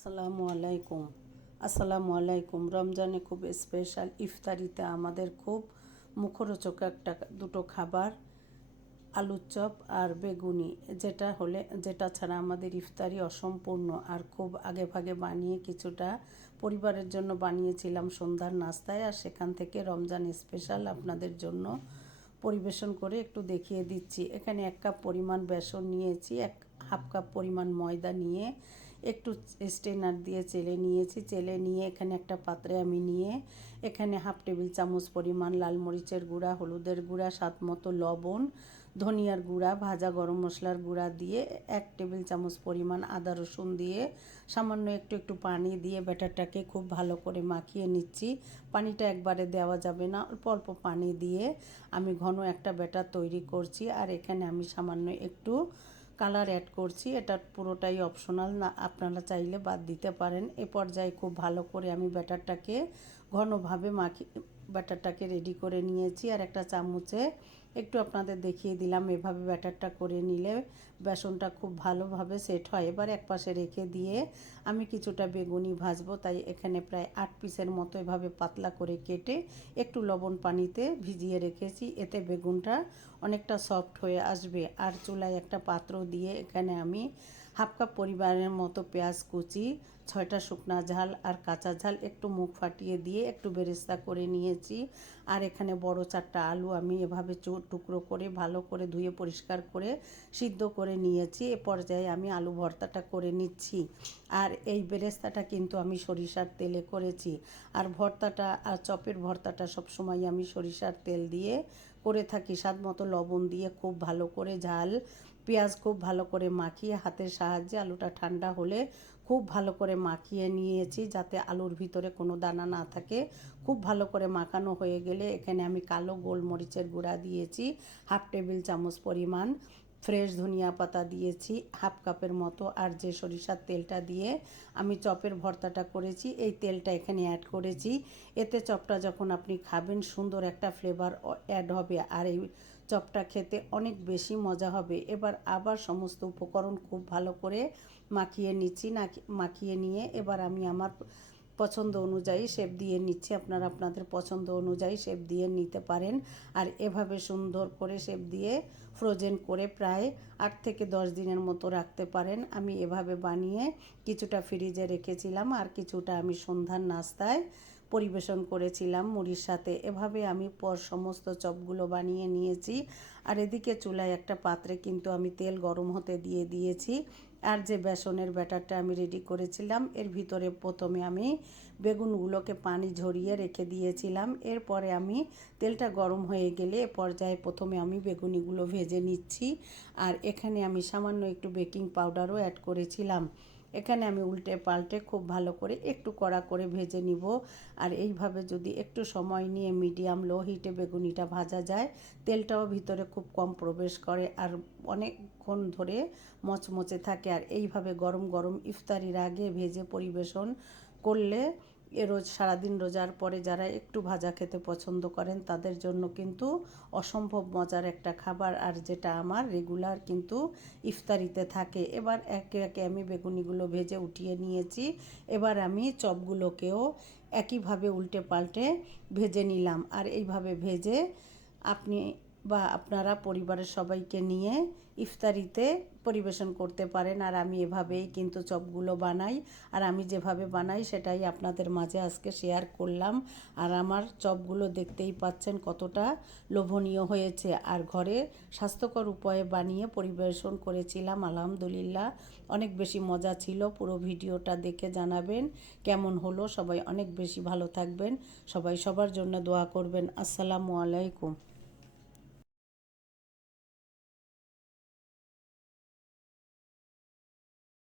আসসালামু আলাইকুম। রমজানে খুব স্পেশাল ইফতারিতে আমাদের খুব মুখরোচক একটা দুটো খাবার, আলুর চপ আর বেগুনি, যেটা ছাড়া আমাদের ইফতারি অসম্পূর্ণ। আর খুব আগে ভাগে বানিয়ে কিছুটা পরিবারের জন্য বানিয়েছিলাম সন্ধ্যার নাস্তায়, আর সেখান থেকে রমজান স্পেশাল আপনাদের জন্য পরিবেশন করে একটু দেখিয়ে দিচ্ছি। এখানে 1 কাপ পরিমাণ বেসন নিয়েছি, হাফ কাপ পরিমাণ ময়দা নিয়ে একটু স্ট্রেনার দিয়ে চেলে নিয়েছি। চেলে নিয়ে এখানে একটা পাত্রে আমি নিয়ে এখানে হাফ টেবিল চামচ পরিমাণ লাল মরিচের গুঁড়া, হলুদের গুঁড়া, স্বাদ মতো লবণ, ধনিয়ার গুঁড়া, ভাজা গরম মশলার গুঁড়া দিয়ে 1 টেবিল চামচ পরিমাণ আদা রসুন দিয়ে সামান্য একটু পানি দিয়ে ব্যাটারটাকে খুব ভালো করে মাখিয়ে নিচ্ছি। পানিটা একবারে দেওয়া যাবে না, অল্প অল্প পানি দিয়ে আমি ঘন একটা ব্যাটার তৈরি করছি। আর এখানে আমি সামান্য একটু কালার অ্যাড করছি, এটা পুরোটাই অপশনাল, না আপনারা চাইলে বাদ দিতে পারেন। এ পর্যায়ে খুব ভালো করে আমি ব্যাটারটাকে ঘনভাবে ব্যাটারটাকে রেডি করে নিয়েছি। আর একটা চামচে একটু আপনাদের দেখিয়ে দিলাম, এভাবে ব্যাটারটা করে নিলে বেসনটা খুব ভালোভাবে সেট হয়। এবার এক পাশে রেখে দিয়ে আমি কিছুটা বেগুনি ভাজবো, তাই এখানে প্রায় 8 পিসের মতো এভাবে পাতলা করে কেটে একটু লবণ পানিতে ভিজিয়ে রেখেছি, এতে বেগুনটা অনেকটা সফট হয়ে আসবে। আর চুলায় একটা পাত্র দিয়ে এখানে আমি হাফ কাপ পরিমাণের মতো পেঁয়াজ কুচি, 6টা শুকনা ঝাল আর কাঁচা ঝাল একটু মুখ ফাটিয়ে দিয়ে একটু বেরেস্তা করে নিয়েছি। আর এখানে বড় 4টা আলু আমি এভাবে টুকরো করে ভালো করে ধুয়ে পরিষ্কার করে সিদ্ধ করে নিয়েছি। এ পর্যায়ে আমি আলু ভর্তাটা করে নিচ্ছি। আর এই বেরেস্তাটা কিন্তু আমি সরিষার তেলে করেছি। আর চপের ভর্তাটা সবসময় আমি সরিষার তেল দিয়ে করে থাকি। স্বাদ মতো লবণ দিয়ে খুব ভালো করে পেঁয়াজ খুব ভালো করে মাখিয়ে হাতের সাহায্যে আলুটা ঠান্ডা হলে খুব ভালো করে মাখিয়ে নিয়েছি, যাতে আলুর ভিতরে কোনো দানা না থাকে। খুব ভালো করে মাখানো হয়ে গেলে এখানে আমি কালো গোলমরিচের গুঁড়া দিয়েছি, হাফ টেবিল চামচ পরিমাণ ফ্রেশ ধনিয়া পাতা দিয়েছি, হাফ কাপের মতো। আর যে সরিষার তেলটা দিয়ে আমি চপের ভর্তাটা করেছি, এই তেলটা এখানে অ্যাড করেছি। এতে চপটা যখন আপনি খাবেন সুন্দর একটা ফ্লেভার অ্যাড হবে, আর এই চপটা খেতে অনেক বেশি মজা হবে। এবার আবার সমস্ত উপকরণ খুব ভালো করে মাখিয়ে নিচ্ছি। মাখিয়ে নিয়ে এবার আমি আমার পছন্দ অনুযায়ী শেপ দিয়ে নিচ্ছি। আপনারা আপনাদের পছন্দ অনুযায়ী শেপ দিয়ে নিতে পারেন। আর এভাবে সুন্দর করে শেপ দিয়ে ফ্রোজেন করে প্রায় 8 থেকে 10 দিনের মতো রাখতে পারেন। আমি এভাবে বানিয়ে কিছুটা ফ্রিজে রেখেছিলাম, আর কিছুটা আমি সন্ধ্যার নাস্তায় পরিবেশন করেছিলাম মুড়ির সাথে। এভাবে আমি সমস্ত চপগুলো বানিয়ে নিয়েছি। আর এদিকে চুলায় একটা পাত্রে কিন্তু আমি তেল গরম হতে দিয়ে দিয়েছি। আর যে বেসনের ব্যাটারটা আমি রেডি করেছিলাম, এর ভিতরে প্রথমে আমি বেগুনগুলোকে পানি ঝরিয়ে রেখে দিয়েছিলাম। এরপরে আমি তেলটা গরম হয়ে গেলে পর্যায়ে প্রথমে আমি বেগুনিগুলো ভেজে নিচ্ছি। আর এখানে আমি সামান্য একটু বেকিং পাউডারও অ্যাড করেছিলাম। এখানে আমি উল্টে পাল্টে খুব ভালো করে একটু কড়া করে ভেজে নিব। আর এইভাবে যদি একটু সময় নিয়ে মিডিয়াম লো হিটে বেগুনিটা ভাজা যায়, তেলটাও ভিতরে খুব কম প্রবেশ করে আর অনেকক্ষণ ধরে মচমচে থাকে। আর এইভাবে গরম গরম ইফতারির আগে ভেজে পরিবেশন করলে সারাদিন রোজার পরে যারা একটু ভাজা খেতে পছন্দ করেন তাদের জন্য কিন্তু অসম্ভব মজার একটা খাবার, আর যেটা আমার রেগুলার কিন্তু ইফতারিতে থাকে। এবার একে একে আমি বেগুনিগুলো ভেজে উঠিয়ে নিয়েছি। এবার আমি চপগুলোকেও একইভাবে উল্টে পাল্টে ভেজে নিলাম। আর এইভাবে ভেজে আপনি বা আপনারা পরিবারের সবাইকে নিয়ে ইফতারিতে পরিবেশন করতে পারেন। আর আমি এভাবেই কিন্তু চপগুলো বানাই, আর আমি যেভাবে বানাই সেটাই আপনাদের মাঝে আজকে শেয়ার করলাম। আর আমার চপগুলো দেখতেই পাচ্ছেন কতটা লোভনীয় হয়েছে, আর ঘরে স্বাস্থ্যকর উপায়ে বানিয়ে পরিবেশন করেছিলাম। আলহামদুলিল্লাহ অনেক বেশি মজা ছিল। পুরো ভিডিওটা দেখে জানাবেন কেমন হলো। সবাই অনেক বেশি ভালো থাকবেন, সবাই সবার জন্য দোয়া করবেন। আসসালামু আলাইকুম।